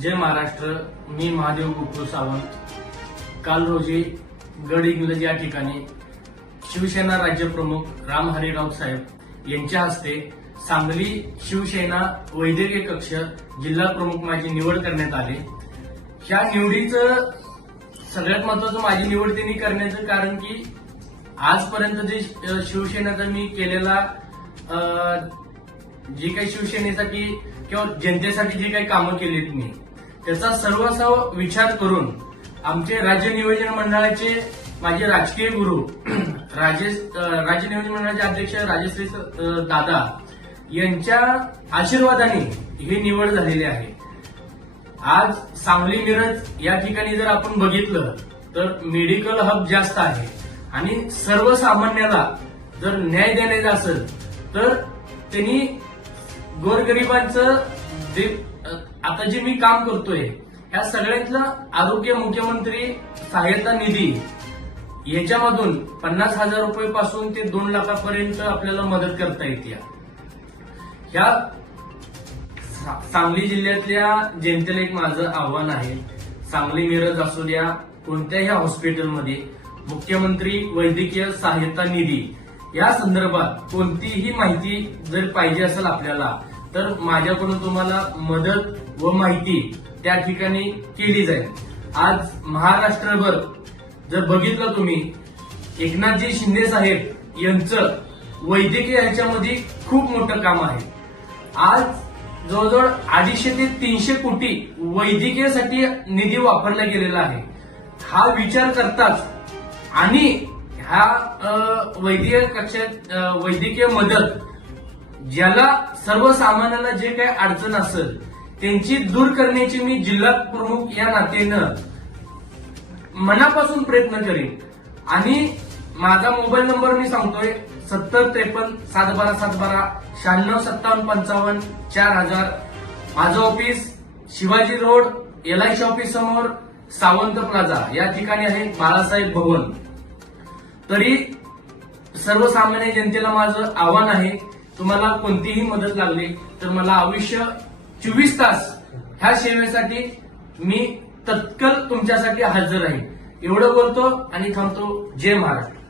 जय महाराष्ट्र मी महादेव गुप्तू सावंत. काल रोजी गड इंग्लज या ठिकाणी शिवसेना राज्यप्रमुख राम हरिराव साहेब यांच्या हस्ते सांगली शिवसेना वैद्यकीय कक्ष जिल्हा प्रमुख माझी निवड करण्यात आली. ह्या निवडीचं सगळ्यात महत्वाचं माझी निवड त्यांनी करण्याचं कारण की आजपर्यंत जे शिवसेनेचा मी केलेला जे जी काही शिवसेनेसाठी किंवा जनतेसाठी जी काही कामं केलीत मी त्याचा सर्वस्व विचार करून आमचे राज्य नियोजन मंडळाचे माझे राजकीय गुरु राजेश राज्य नियोजन मंडळाचे अध्यक्ष राजेश्री दादा यांच्या आशीर्वादाने ही निवड झालेली आहे. आज सांगली मिरज या ठिकाणी जर आपण बघितलं तर मेडिकल हब जास्त आहे. आणि सर्वसामान्याला जर न्याय देण्याचा असेल तर त्यांनी गोरगरिबांचं जे आता जे मी काम करतोय ह्या सगळ्यातलं आरोग्य मुख्यमंत्री सहायता निधी याच्यामधून पन्नास हजार रुपये पासून ते दोन लाखापर्यंत आपल्याला मदत करता येते. ह्या सांगली जिल्ह्यातल्या जनतेला एक माझं आव्हान आहे. सांगली मिरज असू द्या कोणत्याही हॉस्पिटलमध्ये मुख्यमंत्री वैद्यकीय सहायता निधी. या संदर्भात कोणतीही माहिती जर पाहिजे असेल आपल्याला तर माझ्याकडून तुम्हाला मदत व माहिती त्या ठिकाणी केली जाईल. आज महाराष्ट्रभर जर बघितलं तुम्ही एकनाथजी शिंदे साहेब यांचं वैद्यकीय ह्याच्यामध्ये खूप मोठं काम आहे. आज जवळजवळ अडीचशे ते तीनशे कोटी वैद्यकीयसाठी निधी वापरला गेलेला आहे. हा विचार करताच आणि ह्या वैद्यकीय कक्षात वैद्यकीय मदत ज्याला सर्वसामान्याला जे काही अडचण असेल त्यांची दूर करण्याची मी जिल्हा प्रमुख या नात्यानं मनापासून प्रयत्न करीन. आणि माझा मोबाईल नंबर मी सांगतोय सत्तर त्रेपन्न सात बारा सात बारा शहाण्णव सत्तावन्न पंचावन्न चार हजार. माझं office Shivaji road LIC office समोर सावंत प्लाझा या ठिकाणी आहे बाळासाहेब भवन तरी सर्वसामान्य जनतेला माझं आव्हान आहे तुम्हाला कोणतीही मदत लागली तर मला आयुष्य चोवीस तास ह्या सेवेसाठी मी तत्काल तुमच्यासाठी हजर आहे एवढं बोलतो आणि थांबतो. जय महाराष्ट्र.